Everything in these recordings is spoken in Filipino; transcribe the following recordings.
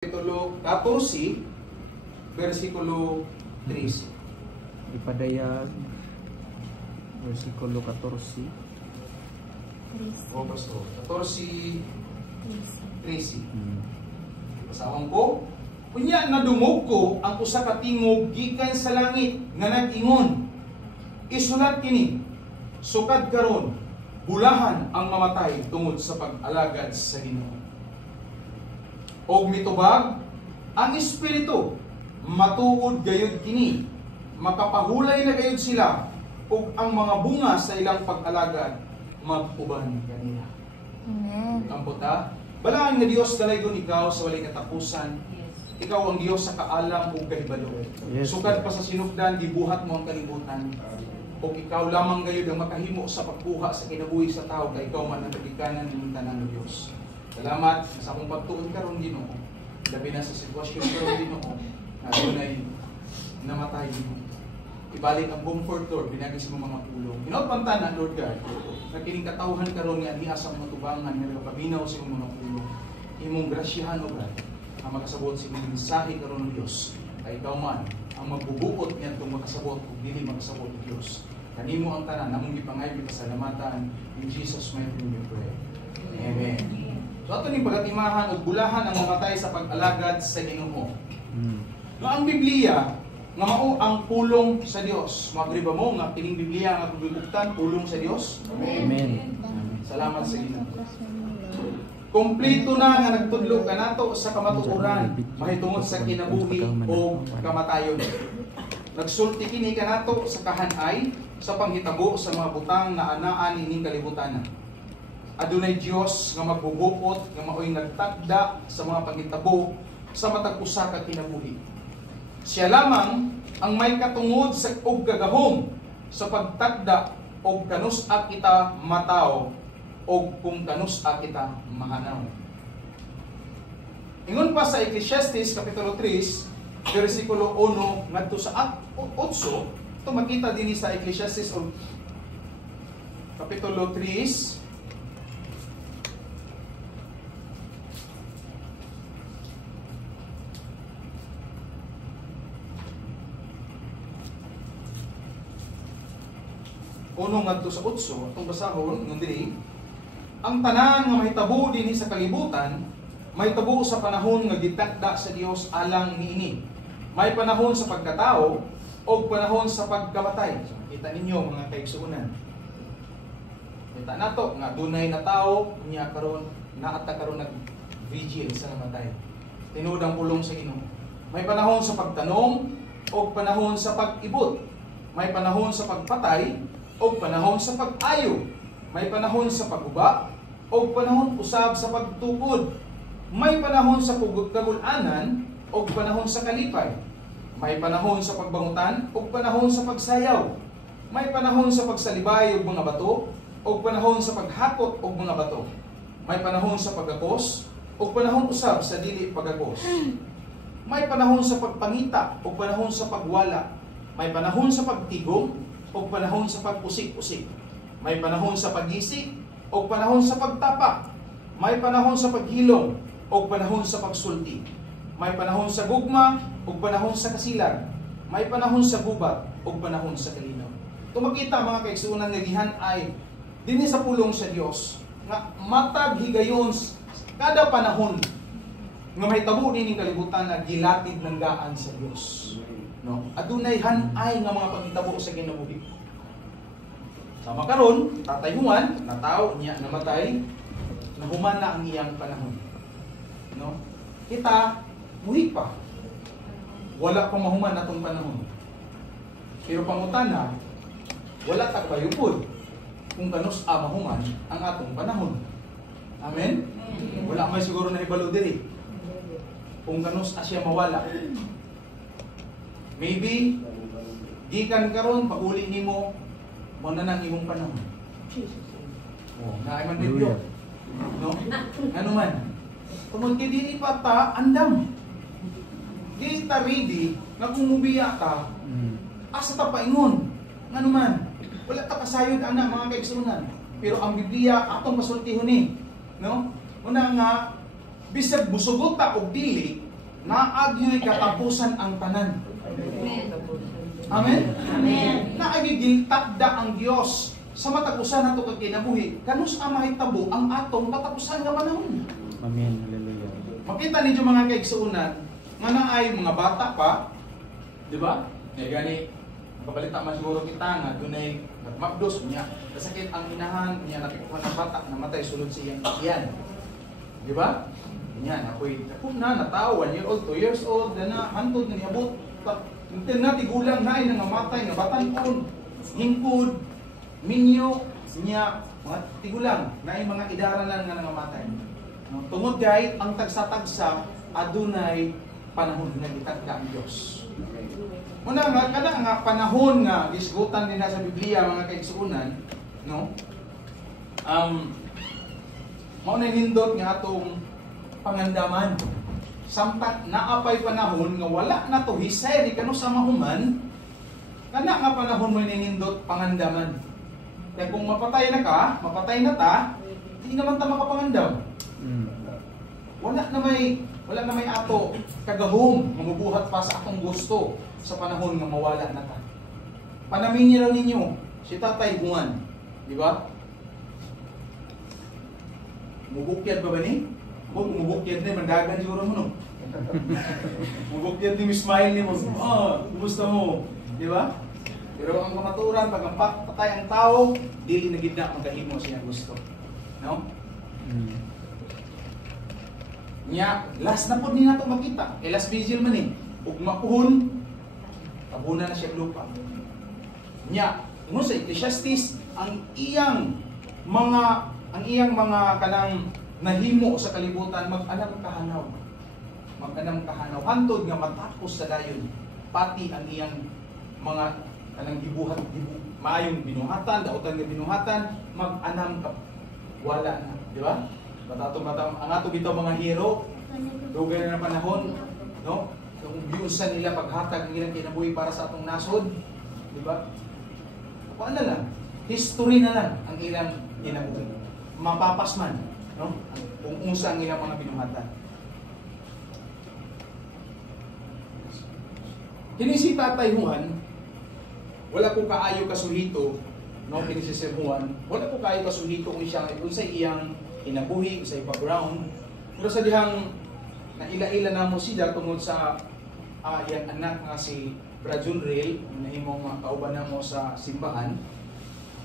Kapitulo 14, versikulo 13. Ipadayag, versikulo 14. O Pastor, 14, 13. Pasahon ko, kunya nadungog ko ang usa ka tingog gikan sa langit nga nag-ingon, isulat kini, sukad karon, bulahan ang mamatay tungod sa pag-alagad sa Ginoo. Og mitubag ang espiritu, matuod gayud kini, makapahulay na gayud sila, ug ang mga bunga sa ilang pag-alagad mag-uban kanila. Amen. Ang puta, balaan nga Dios dalaygon ikaw sa walay katapusan. Ikaw ang Dios sa kaalam ug kahibalo. Yes. Sukad pa sa sinugdan, gibuhat mo ang kalibutan. O ikaw lamang gayud ang makahimo sa pagkuha sa kinabuhi sa tao, kay ikaw man ang nagikanan ng tanan ng Dios. Salamat sa akong pagtuon karon Ginoo. Labi na sa sitwasyon karon Ginoo, na dunay namatay Ginoo. Ibalik ang comfort Lord, binagi sa mga pulong. Ginapantana Lord God, na kining katawhan karon nga diha sa mga tubangan nga nagapabinaw sa mga pulong. Imong grasyahan o God, ang makasabot sa imong mensahe karon ng Dios. Kay ikaw man ang magbubuot niya itong makasabot ug dili makasabot ng Dios. Kanimo ang tanan, namong gipangayod pasalamatan in Jesus' mighty name we pray. Amen. So ato ning pagatimahan ug bulahan ang mamatay sa pag-alagad sa Ginoo. No, ang Biblia nga mao ang pulong sa Dios. Magriba mo nga kining Biblia nga pagibuktan pulong sa Dios. Amen. Salamat sa Ginoo. Kompleto na nga nagtudlo kanato sa kamatuoran mahitungod sa kinabuhi o kamatayon. Nagsulti kini kanato sa kahanay sa panghitabo sa mga butang na anaan ining kalibutan. Adunay Dios nga magbubukot nga maoy nagtagda sa mga panghitabo sa matag usa ka kinabuhi. Siya lamang ang may katungod sa og gagahom sa pagtagda og kanus-a kita mataw og kung kanus-a kita mahanaw. Ingon pa sa Ecclesiastes kapitulo 3, versikulo 1 ngadto sa 8, ito makita din sa Ecclesiastes kapitulo 3 unong ngadto sa 8, atong basahon ngon diri, ang tanan nga mahitabo dinhi sa kalibutan, mahitabo sa panahon nga gitakda sa Dios alang niini. May panahon sa pagkatao o panahon sa pagkamatay. So, kita ninyo mga kaigsuonan. Kita nato nga dunay na tao unya karon naata karon nag-vigil sa namatay. Tinuod ang pulong sa Ginoo. May panahon sa pagtanong o panahon sa pag-ibot. May panahon sa pagpatay o panahon sa pag-ayo. May panahon sa pagguba o panahon usab sa pagtukod. May panahon sa kagul-anan o panahon sa kalipay. May panahon sa pagbangutan o panahon sa pagsayaw. May panahon sa pagsalibay og mga bato o panahon sa paghakot og mga bato. May panahon sa pagakos o panahon usab sa dili pagakos. May panahon sa pagpangita o panahon sa pagwala. May panahon sa pagtigom o panahon sa pagpusik-usik. May panahon sa pagisik o panahon sa pagtapa. May panahon sa paghilom o panahon sa pagsulti. May panahon sa gugma o panahon sa kasilag. May panahon sa gubat o panahon sa kalinaw. Tumakita mga kaigsuonan nga gihan-ay dinhi sa pulong sa Dios nga matag higayon kada panahon nga mahitabo nining kalibutan na gilatid ng daan sa Dios. No, adunay han-ay nga mga paghitabo sa kinabuhi. Sama karon, tatayuan, nataw niya namatay, nahuman na ang iyang panahon. No? Kita buhi pa. Wala pang mahuman natong panahon. Pero pangutana, wala ta bayupod kung kanus-a mahuman ang atong panahon. Amen. Wala may siguro na ibalo diri. Kung kanus-a siya mawala. Maybe, gikan karon pauli nimo mo na nang imong panahon. Oh, naay man bibyo. No? Ano man? Tungod kay dili pa ta andam. Di ta ready nga kung mubiya ta. Asa ta paingon? Ngano man? Wala ta kasayod ana mga kaigsuonan. Pero ang Biblia atong pasultihon ni, no? Una nga bisag busugot ta og dili, naagyo'y katapusan ang tanan. Amen. Amen? Amen. Naagigiltakda ang Dios sa matapusan nato kag kinabuhi. Kanus ang mahitabo ang atong katapusan nga panahon. Amen. Hallelujah. Makita ninyo mga kaigsuunan, nga na ay mga bata pa, di ba? Kaya gani, kabalita man siguro kita nga dunay nagmabdos niya, kasakit ang inahan niya, napikuhan ng bata, namatay sulod sa iyang iyan. Di ba? Yan, ako'y natawa, 1 year old, 2 years old, na hantod na niabot, until na tigulang na ay nangamatay, nga batankon, hingkod, minyo, niya, mga tigulang, na ay mga idaralan nga nangamatay. Tungod kay ang tagsa-tagsa adunay panahon nga gitagda ang Dios. Una nga kada nga panahon nga gisgutan din sa Biblia mga kaigsuonan, no? Mao na nindot nga atong pangandaman. Sampat naapay panahon nga wala na to hisay ni kano sa mahuman, kana nga panahon mo nindot pangandaman. Kaya kung mapatay na ka, mapatay na ta, di naman ta makapangandam. Wala na may ato kagahom mamubuhat pa sa atong gusto sa panahon nga mawala na ta. Panamin niyo ninyo si Tatay Juan, di ba? Mubukyad ba ni? Kung mubukyad ni mandagan siguro mo no. Mubukyad ni Ismail ni mo. Kumusta mo? Di ba? Pero ang kamaturan pag ang patay ang tao, dili na gid na magahimo siya gusto. No? Nya, last na po din nato makita. Last vigil man eh. Ug makuhon, tabunan na siya lupa. Nya, ingon sa Ecclesiastes, ang iyang mga kanang nahimo sa kalibutan mag-anam kahanaw. Mag-anam kahanaw. Hantod nga matapos sa dayon. Pati ang iyang mga kanang maayong binuhatan, dautan nga binuhatan, mag-anam ka. Wala na. Di ba? Ang ato bitaw mga hero, dugay na panahon, no? Kung biyusan nila paghatag ang ilang kinabuhi para sa atong nasod, di ba? Wala lang. History na lang ang ilang kinabuhi. Mapapas man, no? Kung unsa ang ilang mga binuhatan. Kini si Tatay Juan, wala ko kaayo kasuhito, no? Kini si Sir Juan, wala ko kaayo kasuhito kung sa iyang kinabuhi, sa background. Pero sa dihang naila-ila na mo siya tungod sa iyang anak nga si Brad Junril, na himong kauban na mo sa simbahan,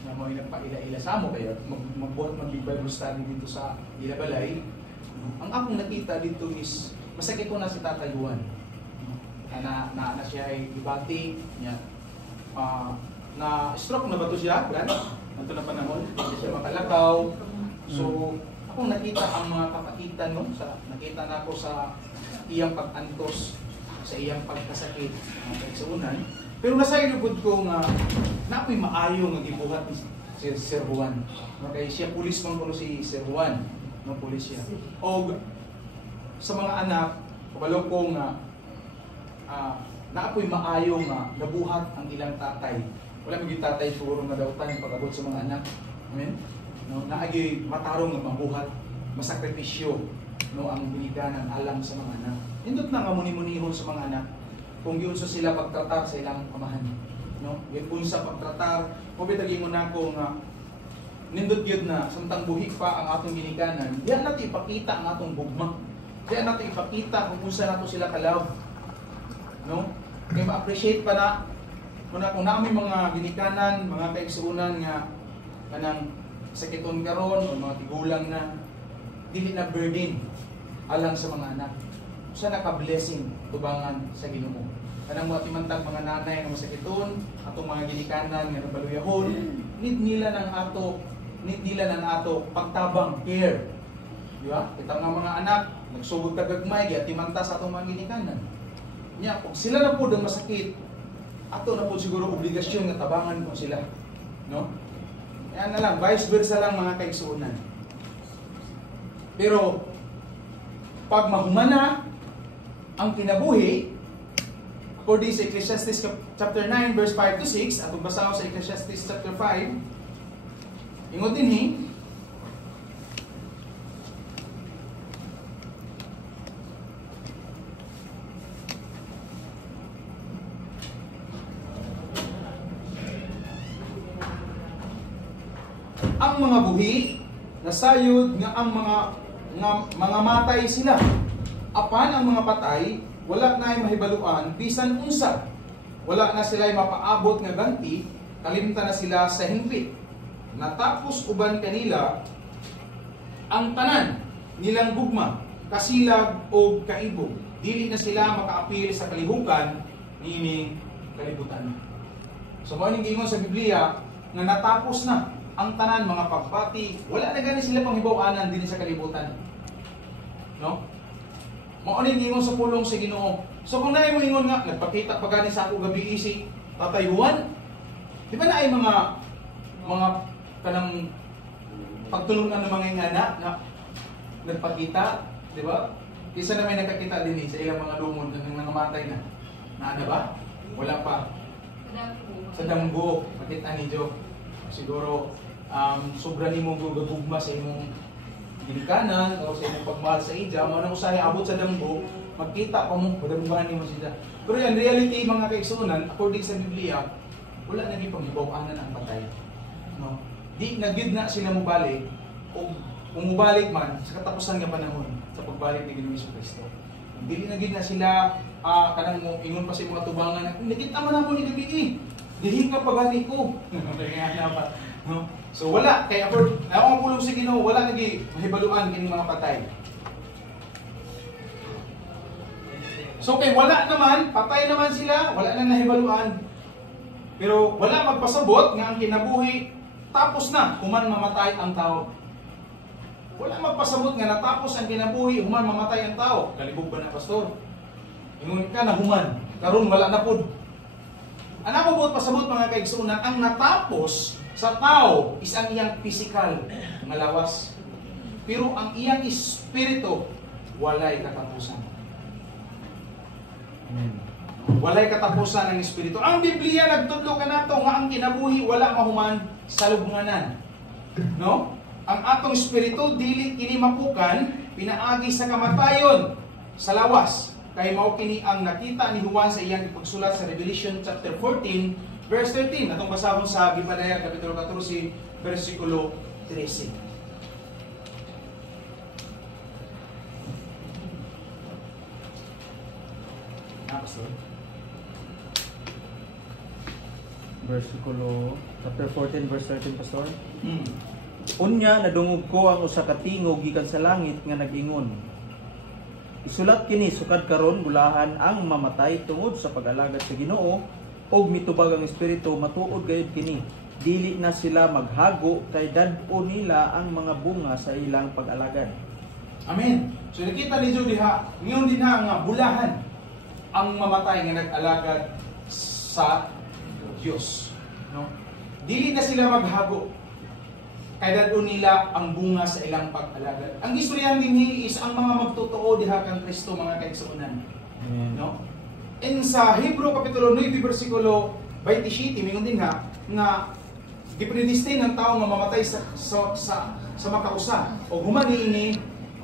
na mo nagpaila-ila sa mo kaya magbuhat mag-big Bible study dito sa Ilabalay. Ang akong nakita dito is masakit ko na si Tatay Juan. Na siya ay ibati niya. Na stroke na ba ito siya, Brad? Ito na panahon, hindi siya makalakaw. So, ako nakita ang mga kapaitan, no? Nakita na ako sa iyang pag-antos, sa iyang pagkasakit, mga kaigsuunan. Pero nasa ilugod ko nga, na ako'y maayo nga gibuhat ni Sir Juan. Okay, siya pulis man ko si Sir Juan, no, pulis siya. O sa mga anak, kabalo ko nga, na ako'y maayo nga nabuhat ang ilang tatay. Wala maging tatay siguro nga dautan pag-abot sa mga anak. Amen? No, naagi matarong nga mabuhat, masakripisyo, no, ang biniganan alam sa mga anak. Nindot na nga muni-munihon sa mga anak kung giunsa sila pagtratar sa ilang amahan, no? Giun sa pagtratar, mo bitagin mo nako nga nindot gyud na samtang buhi pa ang atong ginikanan. Diyan natin ipakita ang atong gugma. Diyan natin ipakita kung unsa nato sila kalaw. No? Kaya ma-appreciate pa na kung namin mga ginikanan, mga kaigsuunan nga kanang sakiton karon o mga tigulang na dili na burden alang sa mga anak. Sa naka-blessing tubangan sa Ginoo. Kanang mga timantag mga nanay nga masakiton, atong mga ginikanan nga nabaluyahon, need nila ng ato pagtabang, care. Di ba? Kita nga mga anak, nagsugod kagagmay, timanta sa atong mga ginikanan. Nya, kung sila na po ang masakit, ato na po siguro obligasyon nga tabangan po sila. No? Yan na lang, vice versa lang mga kaigsuunan. Pero, pag mahumana ang kinabuhi, according sa Ecclesiastes chapter 9, verse 5 to 6, at basahin sa Ecclesiastes chapter 5, ingon din ang mga buhi nasayod nga ang mga matay sila. Apan ang mga patay wala na ay mahibaluan bisan unsa. Wala na sila ay mapaabot nga ganti, kalimta na sila sa hingpit. Natapos uban kanila ang tanan nilang gugma, kasilag o kaibog. Dili na sila makaapil sa kalihukan niining kalibutan. So mao ning giingon sa Biblia nga natapos na ang tanan mga pagpati, wala na gani sila panghibaw-anan din sa kalibutan. No? Mao ning giingon sa pulong sa Ginoo. So kung naay mo ingon nga nagpakita pa gani sa ako gabi si Tatay Juan, di ba na ay mga kanang pagtulungan ng mga ingana na nagpakita, di ba? Isa na may nakakita din sa ilang mga lumon ng mga matay na. Na ba? Wala pa. Sa damgo, makita ni Jo. Siguro, sobra ni mong gugugma sa imong ginikanan o sa imong pagmahal sa ija, mo nang usahay abot sa damgo, magkita pa mo, madamgahan ni mo siya. Pero in reality, mga kaigsunan, according sa Biblia, wala na di panghibaw-anan ang patay. No? Di na gyud na sila mubalik, o kung mubalik man, sa katapusan nga panahon, sa pagbalik ni Ginoong Jesucristo. Dili na gyud na sila, kanang mo, ingon pa sa mga tubangan, nakita man ako ni gabi dihin ka pagani ko. No? So wala, kaya ako ang pulong sa Ginoo, wala nagi mahibaluan kining mga patay. So kay wala naman, patay naman sila, wala na nahibaluan. Pero wala magpasabot nga ang kinabuhi tapos na human mamatay ang tao. Wala magpasabot nga natapos ang kinabuhi human mamatay ang tao. Kalibog ba na pastor? Ingon ka na human, karon wala na pud. Ang ako pasabot mga kaigsunan, ang natapos sa tao is ang iyang physical nga lawas. Pero ang iyang espiritu walay katapusan. Walay katapusan ng espiritu. Ang Biblia nagtudlo ka nato nga ang kinabuhi wala mahuman sa lubnganan. No? Ang atong espiritu dili kini mapukan pinaagi sa kamatayon sa lawas. Kay mao kini ang nakita ni Juan sa iyang pagsulat sa Revelation chapter 14 verse 13. Atong basahon sa Gipadaya kapitulo 14 bersikulo 13. Pastor. Versikulo chapter 14 verse 13 pastor. Unya nadungog ko ang usa ka tingog gikan sa langit nga nag-ingon. Isulat kini sukad karon bulahan ang mamatay tungod sa pag-alagad sa Ginoo ug mitubag ang espiritu matuod gayud kini. Dili na sila maghago kay dad-o nila ang mga bunga sa ilang pag-alagad. Amen. So nakita ni Jude diha, ngayon din nga bulahan ang mamatay nga nag-alagad sa Diyos. No? Dili na sila maghago. Kay dad-o nila ang bunga sa ilang pag-alagad. Ang istoryahan din is ang mga magtotoo diha kang Kristo mga kaigsuonan. No? In sa Hebrew kapitulo 9 bersikulo 27 mingon din nga gipredestin ang tao nga mamatay sa makausa o humani ini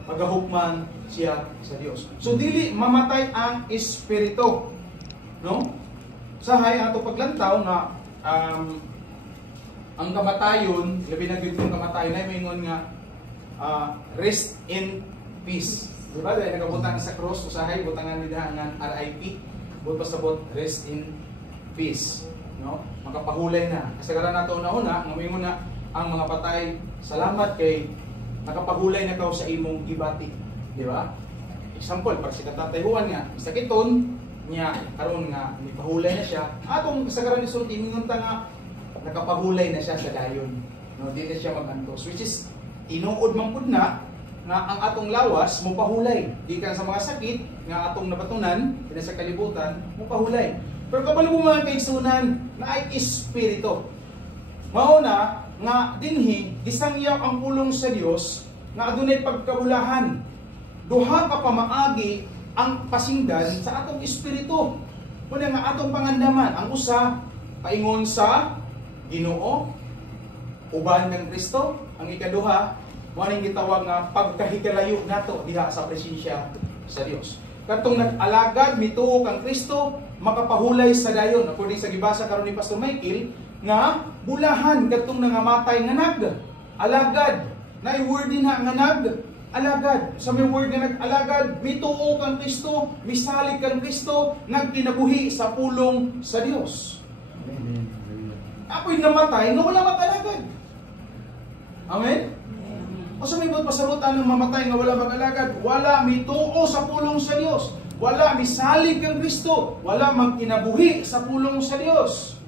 pagahukman siya sa Dios. So dili mamatay ang espiritu. No? Sahay ato paglantaw nga ang kamatayon, labi na gyud yung kamatayon ay mingon nga rest in peace. Diba? Dahil nagabutang sa cross, usahay, butangan nila nga RIP, buto sabot rest in peace. No? Makapahulay na. Kasagaran nato una, ngamingon na ang mga patay, salamat kay nakapahulay na kao sa imong gibati. Di ba? Example, para si Tatay Juan nga, sakiton niya, karon nga, nipahulay na siya. Atong kasagaran ni Sulti, mingon ta nga, nakapahulay na siya sa dayon. No, di na siya magantos. Which is, tinuod man pud na nga ang atong lawas mo pahulay. Di ka sa mga sakit nga atong nabatunan, di sa kalibutan, mo pahulay. Pero kabalo mo mga kaigsunan na ay espiritu. Mao na nga dinhi gisangyaw ang pulong sa Dios nga adunay pagkabulahan. Duha ka pamaagi ang pasinggan sa atong espiritu. Muna nga atong pangandaman ang usa paingon sa Ginoo, uban ng Kristo, ang ikaduha, mo ning gitawag nga pagkahigalayo nato diha sa presensya sa Dios. Katong nag-alagad mituo kang Kristo, makapahulay sa dayon according sa gibasa karon ni Pastor Michael nga bulahan kadtong nangamatay nga alagad. Na word din nga alagad. Sa may word nga nag-alagad, mituo kang Kristo, misalig kang Kristo, nagkinabuhi sa pulong sa Dios. Ako'y namatay nga wala mag-alagad. Amen? O sa may pasarutan ng mamatay nga wala mag-alagad, wala mituo sa pulong sa Dios. Wala misalig kang Kristo, wala magkinabuhi sa pulong sa Dios.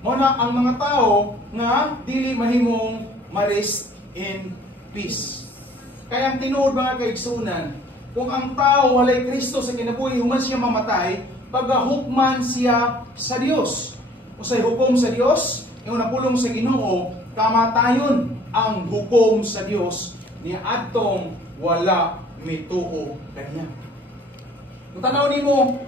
Muna ang mga tao nga dili mahimong ma-rest in peace. Kaya ang tinuod mga kaigsunan, kung ang tao walay Kristo sa kinabuhi, human siya mamatay, pagahukman siya sa Dios. O sa hukom sa Dios, yung napulong sa Ginoo, kamatayon ang hukom sa Dios ni adtong wala mituo kaniya. Kung tanaw nimo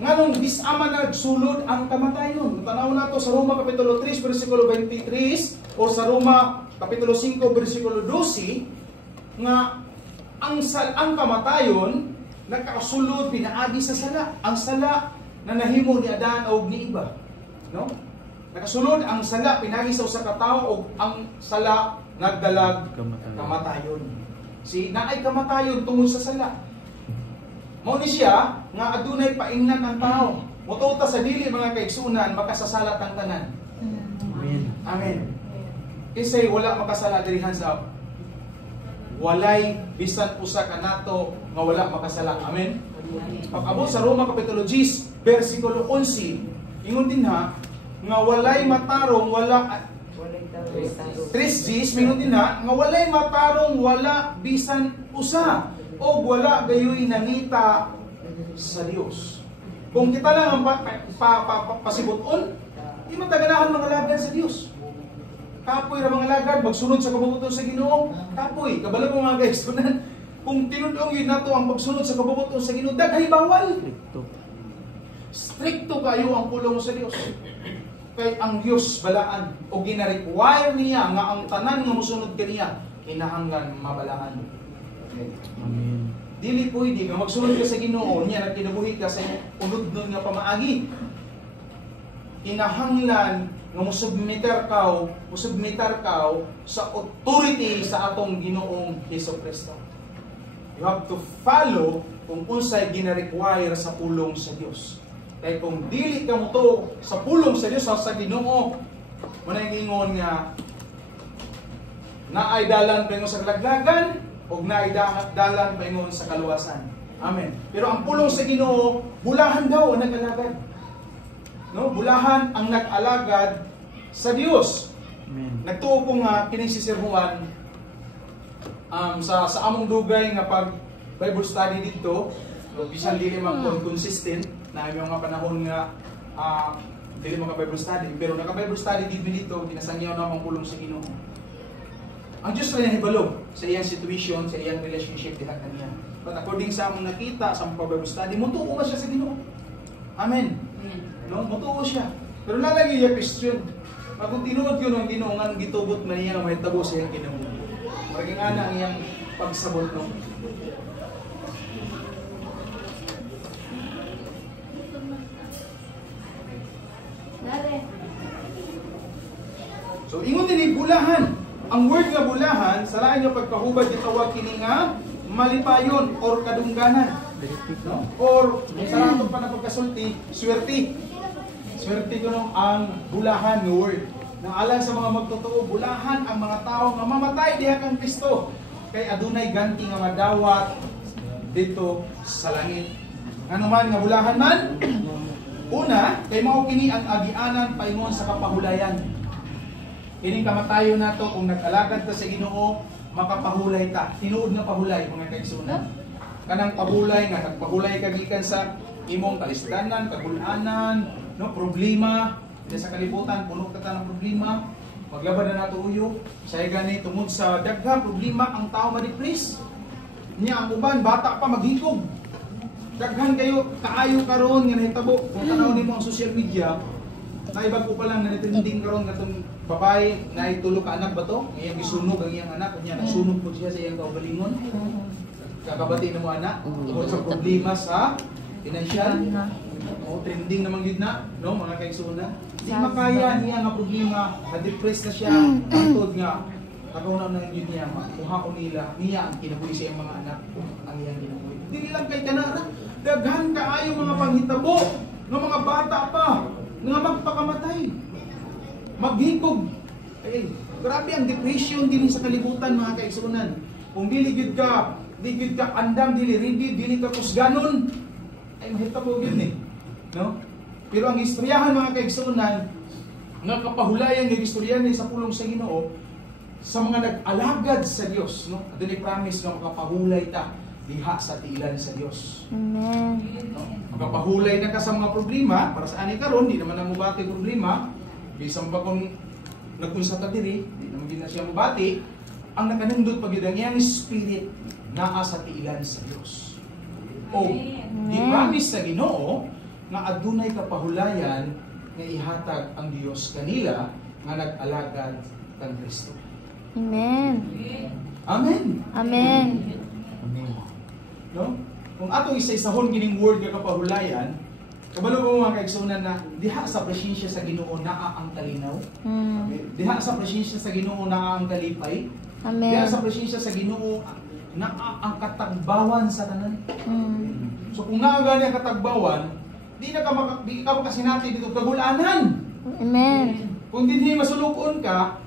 nganong disama nagsulod ang kamatayon. Kung tanaw nato sa Roma kapitulo 3 bersikulo 23 o sa Roma kapitulo 5 bersikulo 12 nga ang kamatayon nagkasulod pinaagi sa sala. Ang sala na nahimo ni Adan o ni Eva, no? Nakasulod ang sala pinagi sa usa ka tawo o ang sala nagdalag kamatayon. Si naay kamatayon tungod sa sala. Mao ni siya nga adunay paingnan ang tao. Motuta sa dili mga kaigsunan makasasalat ang tanan. Amen. Amen. Kasi wala makasala dirihan sa walay bisan usa ka nato nga wala makasala. Amen. Pag-abot sa Roma kapitulo 10 bersikulo 11, ingon din ha nga walay matarong wala 3:10 mingon din ha nga walay matarong wala bisan usa o wala gayoy nangita sa Dios. Kung kita lang ang pasibuton, di mataganahan mga lagad sa Dios. Kapoy ra mga lagad magsunod sa kabubuton sa Ginoo. Kapoy, kabalo mo mga guys, kung tinudong yun nato ang pagsunod sa kabubuton sa Ginoo, daghay bawal. Stricto kayo ang pulong sa Dios. Kay ang Dios balaan o gina-require niya nga ang tanan nga mosunod kaniya kinahanglan mabalaan. Okay. Amen. Dili pwede nga magsunod ka sa Ginoo niya nagkinabuhi ka sa unod-unod nga pamaagi. Kinahanglan nga musubmitar ka sa authority sa atong Ginoong Hesukristo. You have to follow kung unsay gina-require sa pulong sa Dios. Kaya kung dili ka mo to sa pulong sa Dios sa Ginoo, manay ingon nga naay dalan pa sa kalaglagan o naay dalan pa sa kaluwasan. Amen. Pero ang pulong sa Ginoo, bulahan daw ang nag-alagad. No, bulahan ang nag-alagad sa Dios. Amen. Nagtuo ko nga kini si Sir Juan sa among dugay nga pag Bible study dito, bisan dili man consistent na may mga panahon nga dili mga Bible study, pero naka-Bible study dito, kinasangyaw na ang pulong sa Ginoo. Ang Diyos na hibalo sa iyang situation, sa iyang relationship diha kaniya. But according sa among nakita sa among Bible study, mutuo ba siya sa Ginoo? Amen. No, mutuo siya. Pero lalagi niya question. Kung tinuod yun ang Ginoo nga gitugot na niya may tabo sa iyang Ginoo. Maging ana ang iyang pagsabot no. So ingon din bulahan. Ang word nga bulahan, sa lain nga pagpahubad gitawag kini nga malipayon or kadungganan. No? Or sa ato pa na pagkasulti, swerte. Swerte ko no ang bulahan nga word. Nang alang sa mga magtotoo, bulahan ang mga tao nga mamatay diha kang Kristo. Kay adunay ganti nga madawat dito sa langit. Ano man nga bulahan man? Una, kay mao kini ang agianan paingon sa kapahulayan. Kining kamatayon nato kung nag-alagad ta sa Ginoo, makapahulay ta. Tinuod nga pahulay mga kaigsunan. Kanang pahulay nga nagpahulay ka gikan sa imong kalisdanan, kagul-anan, no problema sa kalibutan, puno ka ta ng problema. Maglabad na nato uyo. Say gani tungod sa daghang problema ang tao ma-depress. Nya ang uban bata pa maghikog. Daghan kayo kaayo karon nga nahitabo kung tanaw nimo ang social media. Naibag ko pa lang na nitinding karon katong babae na itulo ka anak ba to? Ngayong gisunog ang iyang anak, kunya nagsunog po siya sa iyang kaugalingon. Kakabati na mo anak tungkol sa problema sa Financial? O, trending naman yun na, no, mga kaigsunan. Di makaya niya nga problema, na-depress na siya, tungkol nga, kagawin na yun niya, kuhaon nila, niya ang kinabuhi sa iyang mga anak, ang iyang kinabuhi. Hindi lang kay kanara, daghan kaayo mga panghitabo, ng mga bata pa, nga magpakamatay, maghikog. Ay, grabe ang depression din sa kalibutan mga kaigsunan. Kung diligid ka andam, dili ka kusganon, ay mahitabo yun eh. No? Pero ang istoryahan mga kaigsunan, nga kapahulayan ng istoryahan sa pulong sa Ginoo, sa mga nag-alagad sa Dios, no? Adunay promise nga makapahulay ta diha sa tiilan sa Dios. Amen. No? Makapahulay na ka sa mga problema, para sa ani karon di naman na mubati problema, bisan pa kung nagkunsa ta diri, di naman gid na siya mubati, ang nakanindot pag ang iyang spirit naa sa tiilan sa Dios. O i-promise sa Ginoo nga adunay kapahulayan nga ihatag ang Dios kanila nga nag-alagad kang Kristo. Amen. Amen. Amen. No? Kung atong isa-isahon gining word nga kapahulayan, kabalo mo mga kaigsunan na diha sa presensya sa Ginoo naa ang kalinaw. Diha sa presensya sa Ginoo naa ang kalipay. Amen. Diha sa presensya sa Ginoo naa ang katagbawan sa tanan. So kung naa gani ang katagbawan, di ka makasinati dito kagulanan. Amen. Kung dinhi masulukon ka,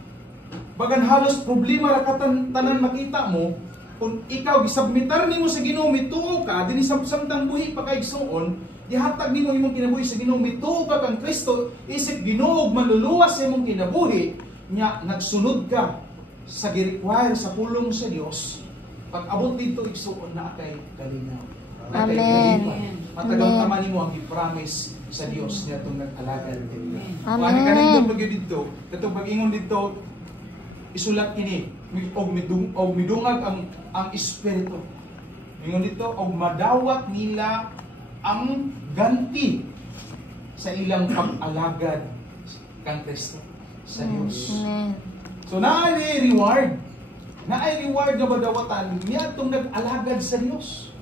bagan halos problema ra tanan makita mo, kung ikaw gisubmitar nimo sa Ginoo mituo ka dinhi samtang buhi pa kay igsuon, dihatag nimo imong kinabuhi sa Ginoo mituo ka kang Kristo, isip Ginoo maluluwas sa imong kinabuhi, nya nagsunod ka sa gi-require sa pulong sa Dios. Pag abot dito igsuon na kay kalinaw. Amen. Matagang tama nimo ang i-promise sa Dios niya itong nag-alagad dito. Amen. Kung ano kanindong pag dito, itong pag-ingon dito, isulat ini, og midungag ang Espiritu. Ingon dito, og madawat nila ang ganti sa ilang pag-alagad kang Kristo sa Dios. Amen. So naay reward. Naay reward nga madawatan niya itong nag-alagad sa Dios.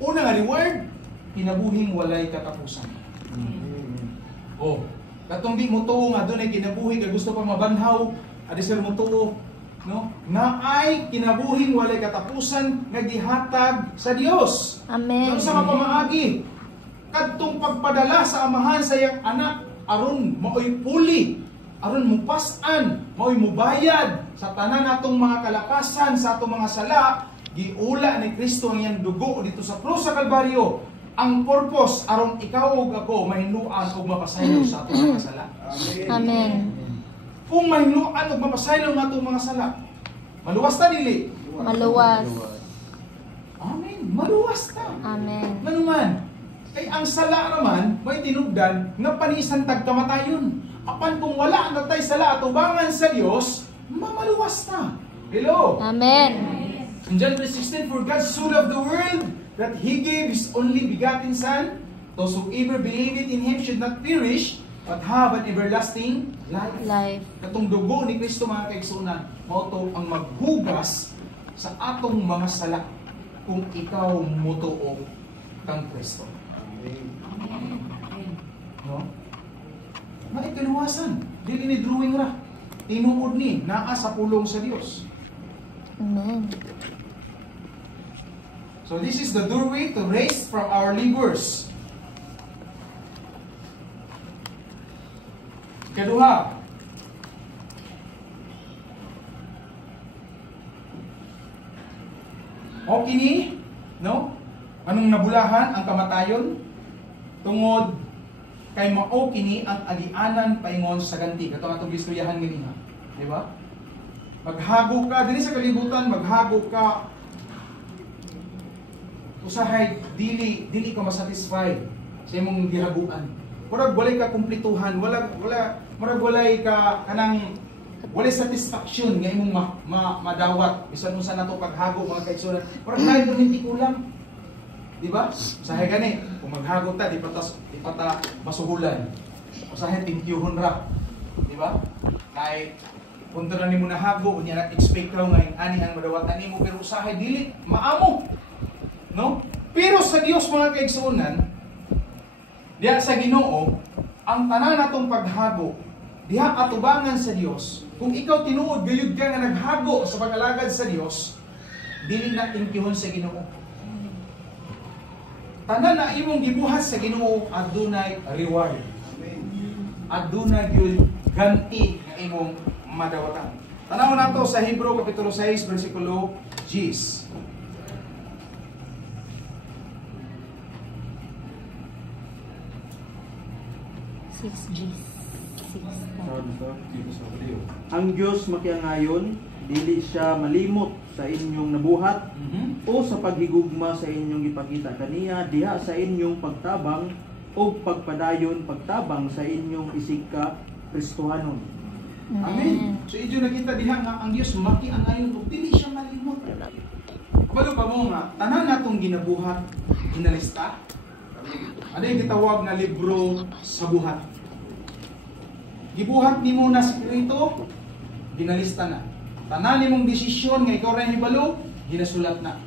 Una nga reward, kinabuhing walay katapusan. Oh, katong di mo tuo nga doon ay kinabuhi kay gusto pa mabanhaw, adi sir mo tuo, no? Naay kinabuhing walay katapusan nga gihatag sa Dios. Amen. So sa pamaagi, kadtong pagpadala sa amahan sa iyang anak aron maoy puli, aron mupas-an, maoy mubayad sa tanan natong mga kalakasan, sa atong mga sala, giula ni Kristo ang iyang dugo dito sa krus sa Kalbaryo. Ang purpose aron ikaw ug ako mahinuan ug mapasaylo sa atong mga sala. Amen. Kung mahinuan ug mapasaylo ang atong mga sala, maluwas ta dili. Maluwas. Amen. Maluwas ta. Amen. Manuman. Kay ang sala naman may tinubdan nga panisan tag kamatayon. Apan kung wala ang natay sala at ubangan sa Dios, mamaluwas ta. Hello. Amen. In John 3:16, for God so loved the world that He gave His only begotten Son, those who ever believe it in Him should not perish, but have an everlasting life. Katong dugo ni Kristo mga kaigsunan, mao to ang maghugas sa atong mga sala kung ikaw mutuo kang Kristo. No? May kaluwasan, dili ni drawing ra. Tinuod ni naa sa pulong sa Dios. Amen. So this is the doorway to rest from our labors. Kaduha, okay ni, no? Anong nabulahan ang kamatayon? Tungod kay mao kini ang agianan paingon sa ganti. Kato atong gistoryahan ganina, di ba? Maghago ka dili sa kalibutan, maghago ka usahay dili ka masatisfied sa imong gihaguan. Murag walay ka kumplituhan, murag walay ka kanang walay satisfaction nga imong madawat bisan unsa nato paghago mga kaigsunan. Murag lain do hindi kulang. Di ba? Usahay gani, kung maghago ta di pata masuhulan. Usahay tinkyuhon ra. Di ba? Kay punto na nimo nahago, unya na expect raw nga ani ang madawatan nimo pero usahay dili maamo. No? Pero sa Dios mga kaigsunan, Diha sa Ginoo, ang tanan natong paghago, diha atubangan sa Dios. Kung ikaw tinuod gayud ka nga naghago sa pag-alagad sa Dios, dili na tingkihon sa Ginoo. Tanan na imong gibuhat sa Ginoo adunay reward. Adunay gyud ganti nga imong madawatan. Tanaw nato sa Hebrew kapitulo 6 bersikulo 10. Ang Diyos makiangayon, dili siya malimot sa inyong nabuhat o sa paghigugma sa inyong ipakita kaniya diha sa inyong pagtabang o pagpadayon pagtabang sa inyong isika Kristohanon. Amen. So idyo nakita diha nga ang Dios makiangayon ug dili siya malimot. Kabalo ba mo nga tanan natong ginabuhat ginalista? Ano yung gitawag na libro sa buhat? Gibuhat nimo na sikreto, ginalista na. Tanan nimong desisyon nga ikaw ra hibalo, ginasulat na.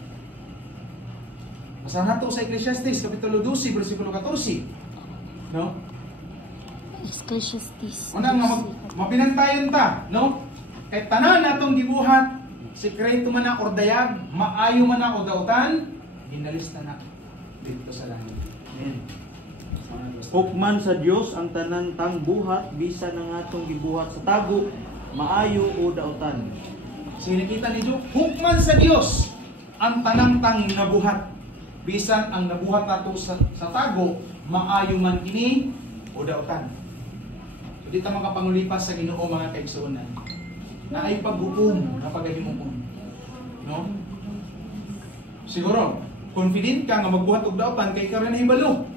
Basahan nato sa Ecclesiastes kapitulo 12 bersikulo 14. No? Ecclesiastes. Una nga mapinantayon ta, no? Kay tanan natong gibuhat, sikreto man na or dayag, maayo man na o dautan, ginalista na dito sa langit. Amen. Hukman sa Dios ang tanan tang buhat bisan ang atong gibuhat sa tago, maayo o dautan. So nakita ninyo, hukman sa Dios ang tanang tang nabuhat. Bisan ang nabuhat nato sa tago, maayo man kini o dautan. So di ta makapangulipas sa Ginoo mga kaigsuonan. Na ay paghukom na pagahimuon. No? Siguro, confident ka nga magbuhat og dautan kay karon hibalo.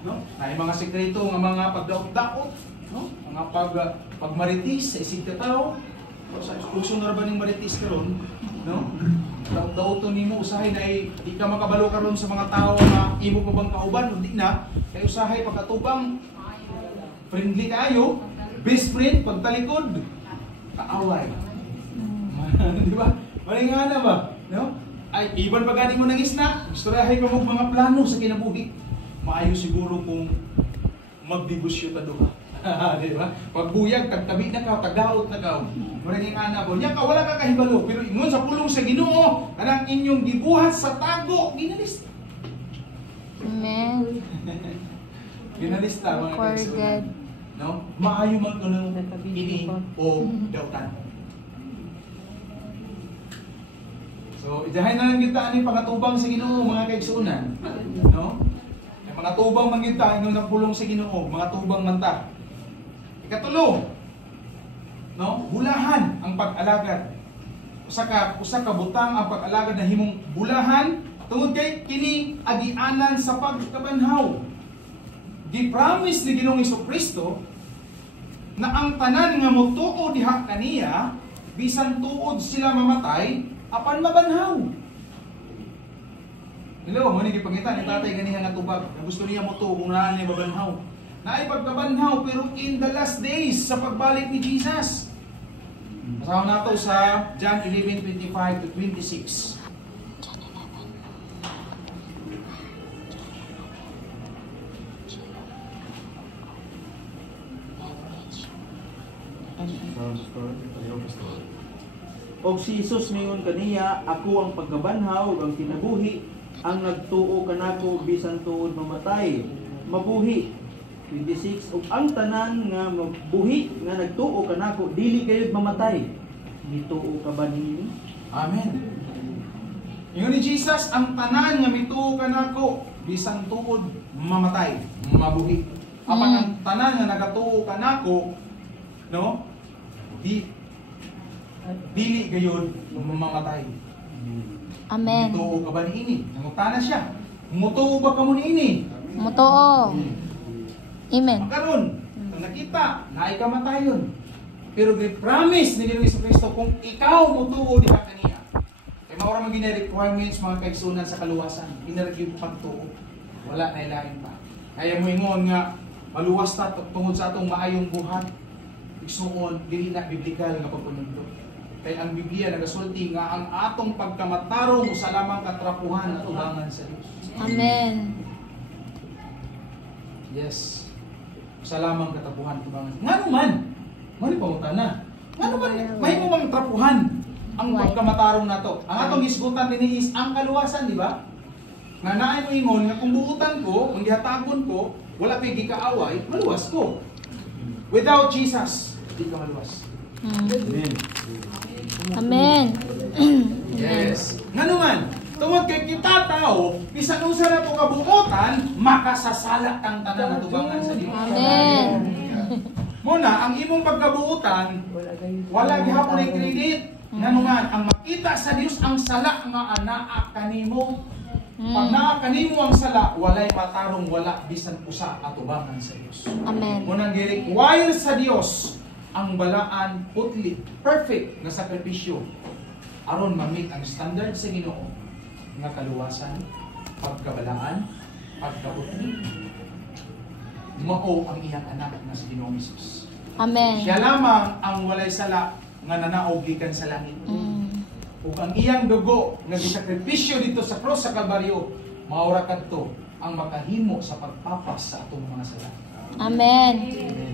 No? Ay mga sekreto nga mga pagdaot-daot, no? Mga pagmaritis sa isig ka tao. Sa puso na ba ning maritis karon, no? Daot-daoton nimo usahay na di ka makabalo karon sa mga tao nga imo pa bang kauban undi na kay usahay pagkatubang friendly kayo, best friend pagtalikod, kaaway. Di ba? Malingana ba? No? Ay iban pa gani mo nang isna, gustorahay pa mo mga plano sa kinabuhi. Maayo siguro kung magdibusyo ta duha. Di ba? Pagbuyag tagtabi na ka, tagdaot na ka. Maraming ana po. Nya ka wala ka kahibalo, pero ingon sa pulong sa Ginoo, kanang inyong gibuhat sa tago, ginalista. Amen. Ginalista mga kaigsuonan. No? Maayo man kuno ini o dautan. So, idahay na lang kita ani pangatubang sa Ginoo mga kaigsuonan. No? Mga tubang mangita ingon ang pulong sa Ginoo, mga tubang manta. Ikatulo, no, bulahan ang pag-alagad. Usa ka butang ang pag-alagad na himong bulahan tungod kay kini agianan sa pagkabanhaw. Gi-promise ni Ginoong Hesukristo na ang tanan nga motuo diha kaniya bisan tuod sila mamatay apan mabanhaw. Hello, mo ni gipangita ni tatay ganiha nga tubag. Gusto niya mo to kung naan niya mabanhaw. Naay pagkabanhaw pero in the last days sa pagbalik ni Jesus. Basahan nato sa John 11:25 to 26. Og si Jesus mingon kaniya, ako ang pagkabanhaw ug ang kinabuhi, ang nagtuo kanako bisan tuod mamatay, mabuhi. 26 ug ang tanan nga mabuhi nga nagtuo kanako dili kayud mamatay. Mituo ka ba ninyo? Amen. Ingon ni Jesus, ang tanan nga mituo kanako bisan tuod mamatay, mabuhi. Apan ang tanan nga nagatuo kanako, no? Dili gayon mamamatay. Amen. Mutuo ka ba niini? Nangutana siya. Mutuo ba ka mo niini? Motoo. Amen. Karon, ang nakita, naay kamatayon. Pero gi-promise ni Ginoong Hesukristo kung ikaw mutuo diha kaniya. Kay mao ra man gina requirements mga kaigsunan sa kaluwasan. Ginaragyo pagtuo. Wala na ilain pa. Kaya mo ingon nga maluwas ta tungod sa atong maayong buhat. Igsuon dili na biblikal nga pagpanundot. Kay ang Biblia nagasulti nga ang atong pagkamatarong sa lamang katrapuhan at ubangan sa Dios. Amen. Yes. Sa lamang katapuhan tubangan. Ngano man? Mali pangutan na. Ngano man may mo bang trapuhan ang pagkamatarong nato? Ang atong isgutan dinhi is ang kaluwasan, di ba? Nga naay mo ingon nga kung buutan ko, kung gihatagon ko, wala ko'y gikaaway, maluwas ko. Without Jesus, di ka maluwas. Amen. Amen. Yes. Ngano man? Tungod kay kita tao, bisan usa na to kabuotan, makasasala kang tanan na tubangan sa Dios. Amen. Muna, ang imong pagkabuotan, wala gihapon ay credit. Ngano man, ang makita sa Dios ang sala nga anaa kanimo. Pag naa kanimo ang sala, walay matarong wala bisan usa atubangan sa Dios. Amen. Munang gi-require sa Dios ang balaan putli, perfect na sakripisyo aron ma-meet ang standard sa Ginoo nga kaluwasan, pagkabalaan, pagkaputli. Mao ang iyang anak na si Ginoong Hesus. Amen. Siya lamang ang walay sala nga nanaog gikan sa langit. Ug ang iyang dugo nga gisakripisyo dito sa cross sa Kalbaryo, maura kadto ang makahimo sa pagpapas sa atong mga sala. Amen.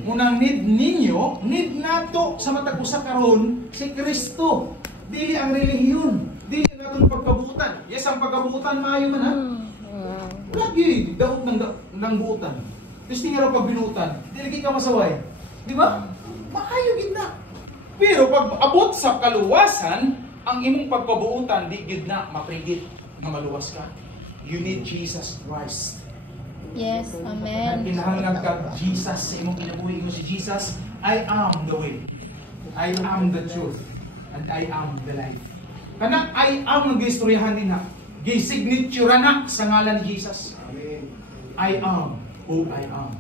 Unang need nato sa matag usa karon si Kristo. Dili ang relihiyon, dili natong pagkabuutan. Yes, ang pagkabuutan maayo man ha. Lagi daot ng buutan. Gusto nga raw pag binuutan, dili ka masaway. Di ba? Maayo gid na. Pero pag abot sa kaluwasan, ang imong pagkabuutan di gid na maprigit nga maluwas ka. You need Jesus Christ. Yes, amen. Kinahanglan ka Jesus sa imong kinabuhi. Ingon si Jesus, I am the way. I am the truth. And I am the life. Kana I am ang gistoryahan din ha. Gisignature na sa ngalan ni Jesus. Amen. I am who I am.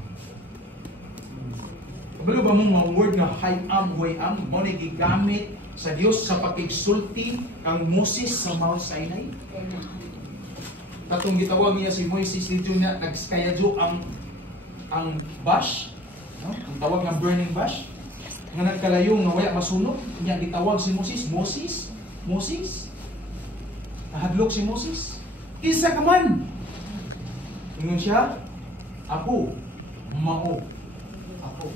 Kabalo ba mong mga word nga I am who I am? Mo ni gigamit sa Dios sa pagigsulti kang Moses sa Mount Sinai. Katong gitawag niya si Moises dito niya nagskayadyo ang bush, no? Ang tawag nga burning bush. Nga nagkalayo nga wala masunog, niya gitawag si Moses. Nahadlok si Moses. Isa ka man. Ingon siya, ako, mao. Ako.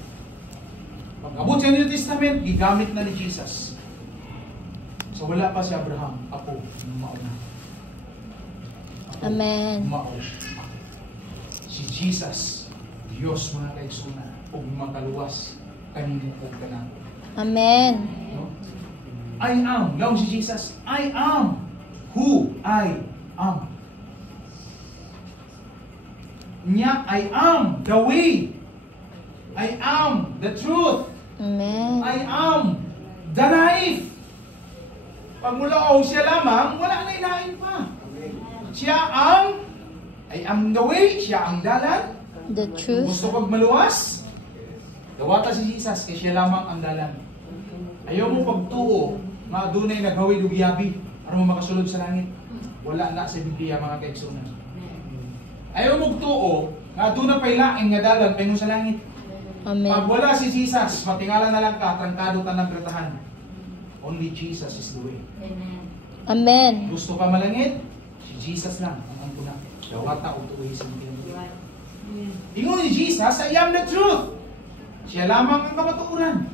Pag abot sa New Testament, gigamit na ni Jesus. So wala pa si Abraham, ako, mao na. Amen. Mao. Si Jesus, Diyos mga kaigsunan, ug makaluwas kanino ug kanang. Amen. No? I am. Laong si Jesus, I am who I am. Niya, I am the way. I am the truth. Amen. I am the life. Pag mula o siya lamang, wala na inain pa. Siya ang, I am the way, siya ang dalan. The truth. Gusto pag maluwas, dawata si Jesus, kaya siya lamang ang dalan. Ayaw mo pagtuo, mga dunay naghawid og yabi, para mo makasulod sa langit. Wala na sa Biblia mga kaigsunan. Ayaw mo tuo, nga doon na pa'y laing nga dalan, paingon sa langit. Amen. Pag wala si Jesus, matingala na lang ka, trangkado ka ng kretahan. Only Jesus is the way. Amen. Gusto ka malangit? Si Jesus lang ang angkuna. Dawata o tuwi sa mga. Ingon ni Jesus, I am the truth. Siya lamang ang kamatuoran.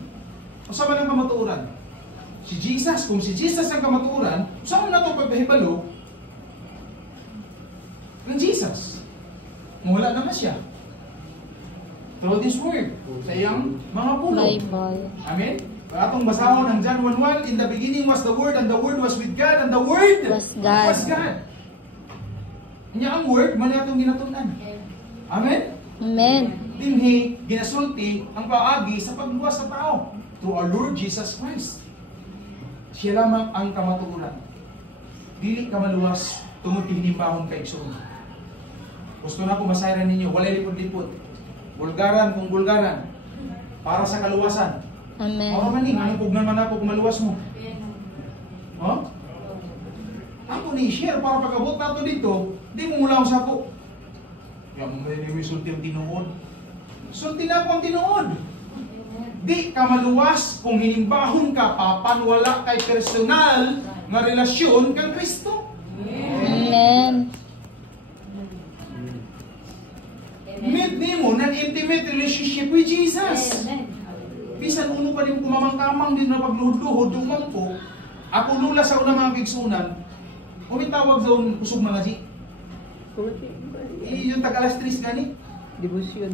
Usama ng kamatuoran. Si Jesus, kung si Jesus ang kamatuoran, usama na itong pagkahibalo ng Jesus. Wala naman siya. Through this word, sa iyang mga puno. Bible. Amen? Atong basahon ang John 1:1, in the beginning was the Word, and the Word was with God, and the Word Was God. Niya ang Word, man atong ginatunan. Amen? Amen. Dinhi, ginasulti ang paagi sa pagluwas sa tao through our Lord Jesus Christ. Siya lamang ang kamatuoran. Dili ka maluwas tungod hinimbahon kay igsoon. Gusto na ko masayran ninyo, walay lipod-lipod. Bulgaran kung bulgaran. Para sa kaluwasan. Amen. Ako man ni, anong pugnan man ako kung maluwas mo? Huh? Ako ni share para pag-abot nato dito, di mo mula sa ako. Kaya may sulti ang tinuod. Sulti na ako ang tinuod. Di ka maluwas kung hinimbahon ka, papanwala kay personal nga relasyon kang Kristo. Amen. Meet nimo ng intimate relationship with Jesus. Bisan uno pa din kumamang-kamang din na pagluhod-luhod, dumampo. Ako lula sa una mga kigsunan, umitawag doon kusog mga si. Yung tag-alas 3 gani. Devotion.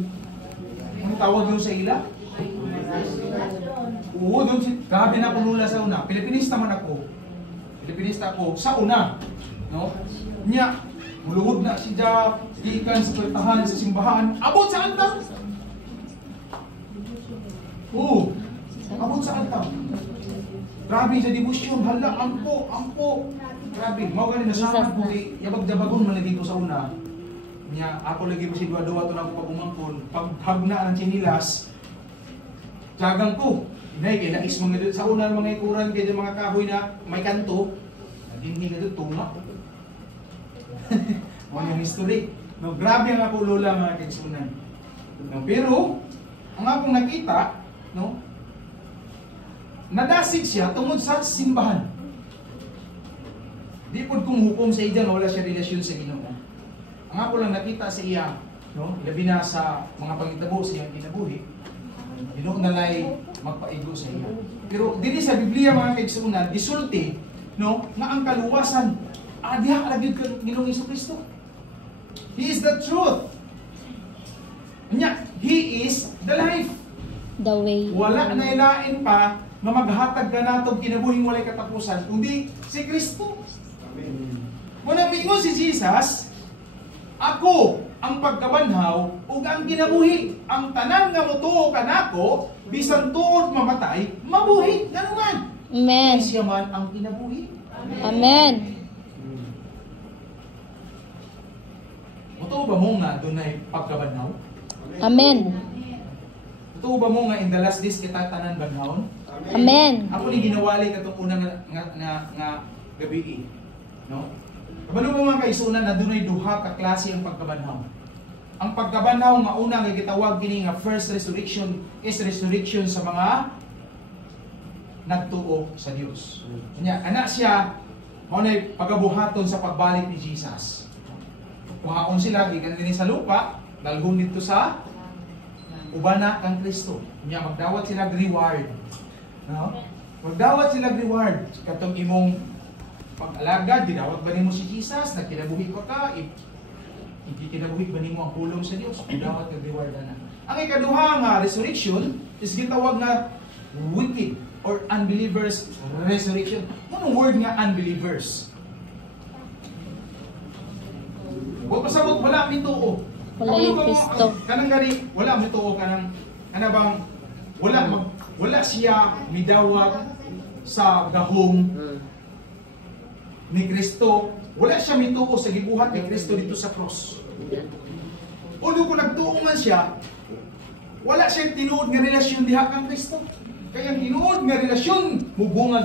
Umitawag doon sa ila. Oo, doon si, grabe na ako lula sa una. Pilipinista man ako. Pilipinista ako sa una. No? Nya, muluhod na si Jack, ikan sa kwentahan sa simbahan. Abot sa altar! Oo, abot sa altar. Grabe sa debosyon, hala, ampo. Grabe, mau ganin nasaman ko kay yabag-jabagon man lagi ko sa una. Nya, ako lagi mo si duwa-duwa to na ako pagumangkon. Paghagna ng chinilas, jagang ko. Inay, kaya nais mga sa una mga ikuran kaya mga kahoy na may kanto. Hindi nga doon, tunga. Mga yung history. No, grabe ang ako lola mga kaigsunan. No, pero, ang akong nakita, no, nadasig siya tungod sa simbahan. Di po kung hukom sa iya na wala siya relasyon sa Ginoo. Ang ako lang nakita sa iya, no, labi na sa mga pangitabo sa iyang kinabuhi, Ginoo nalay magpaigo sa iya. Pero dili sa Biblia mga kaigsunan, gisulti, no, nga ang kaluwasan, diha lagi kang Ginoong Jesucristo. He is the truth. Nya, He is the life. The way. Wala na ilain pa na maghatag ka natong kinabuhing walay katapusan, kundi si Kristo. Muna mingo si Jesus, ako ang pagkabanhaw ug ang kinabuhi. Ang tanan nga motuo kanako, bisan tuod mamatay, mabuhi naman. Amen. Siya man ang kinabuhi. Amen. Motuo ba mo nga dunay pagkabanhaw? Amen. Motuo ba mo nga in the last days kita tanan banhawon? Amen. Ako ni ginawali katong unang nga gabi, no? Kabalo mo mga kaisunan na dunay duha ka klase ang pagkabanhaw. Ang pagkabanhaw nga una nga gitawag kini nga first resurrection is resurrection sa mga nagtuo sa Dios. Nya ana siya mao nay pagabuhaton sa pagbalik ni Jesus. Kuhaon sila gikan dinhi sa lupa, dalhon dito sa ubana kang Kristo. Nya magdawat sila reward. No? Magdawat sila reward katong imong pag-alaga, dinawag ba nimo si Jesus, nagkinabuhi ka, hindi kinabuhi ba nimo ang pulong sa Dios, magdawat ka reward na. Ang ikaduha nga resurrection is gitawag na wicked or unbelievers resurrection. Anong word nga unbelievers? Huwag pasabot, wala mituo. Wala yung Kristo. Kanang gani, wala mituo kanang ana bang wala siya midawat sa gahom ni Kristo. Wala siya mituo sa gibuhat ni Kristo dito sa cross. Ulo ko nagtuo man siya, wala siya tinuod nga relasyon diha kang Kristo. Kaya tinuod nga relasyon mubungag